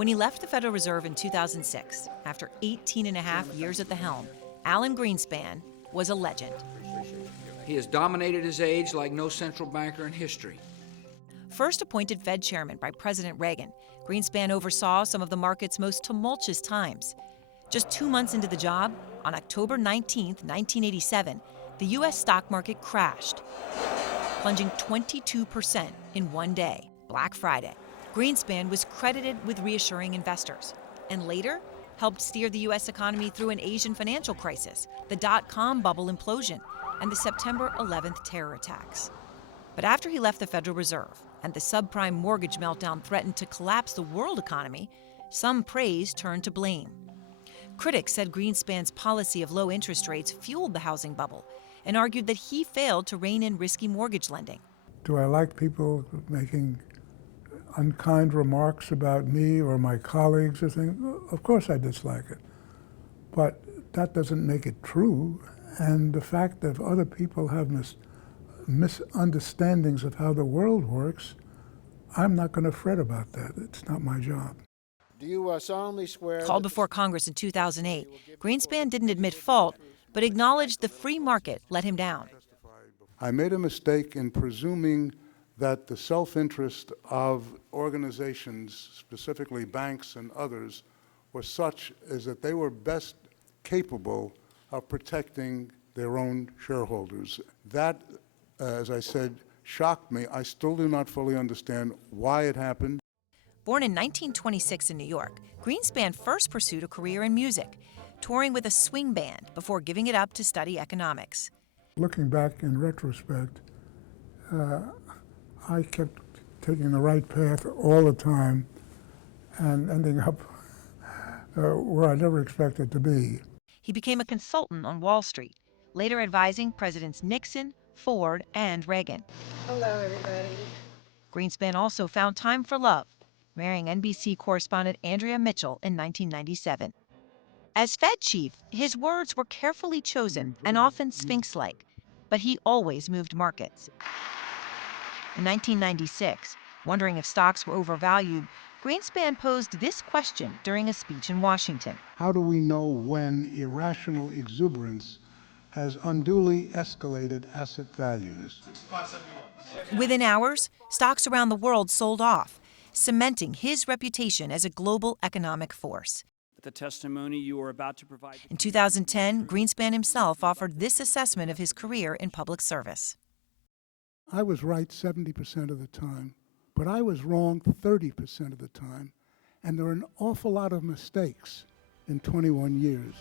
When he left the Federal Reserve in 2006, after 18 and a half years at the helm, Alan Greenspan was a legend. He has dominated his age like no central banker in history. First appointed Fed chairman by President Reagan, Greenspan oversaw some of the market's most tumultuous times. Just 2 months into the job, on October 19, 1987, the U.S. stock market crashed, plunging 22% in one day, Black Friday. Greenspan was credited with reassuring investors, and later helped steer the U.S. economy through an Asian financial crisis, the dot-com bubble implosion, and the September 11th terror attacks. But after he left the Federal Reserve and the subprime mortgage meltdown threatened to collapse the world economy, some praise turned to blame. Critics said Greenspan's policy of low interest rates fueled the housing bubble and argued that he failed to rein in risky mortgage lending. Do I like people making unkind remarks about me or my colleagues or things? Of course I dislike it. But that doesn't make it true. And the fact that other people have misunderstandings of how the world works, I'm not going to fret about that. It's not my job. Do you solemnly swear? Called before Congress in 2008, Greenspan didn't admit fault, but acknowledged the free market let him down. I made a mistake in presuming that the self-interest of organizations, specifically banks and others, was such as that they were best capable of protecting their own shareholders. That, as I said, shocked me. I still do not fully understand why it happened. Born in 1926 in New York, Greenspan first pursued a career in music, touring with a swing band before giving it up to study economics. Looking back in retrospect, I kept taking the right path all the time and ending up where I never expected to be. He became a consultant on Wall Street, later advising Presidents Nixon, Ford, and Reagan. Hello, everybody. Greenspan also found time for love, marrying NBC correspondent Andrea Mitchell in 1997. As Fed chief, his words were carefully chosen and often Sphinx-like, but he always moved markets. In 1996, wondering if stocks were overvalued, Greenspan posed this question during a speech in Washington. How do we know when irrational exuberance has unduly escalated asset values? Within hours, stocks around the world sold off, cementing his reputation as a global economic force. The testimony you are about to provide. In 2010, Greenspan himself offered this assessment of his career in public service. I was right 70% of the time, but I was wrong 30% of the time, and there are an awful lot of mistakes in 21 years.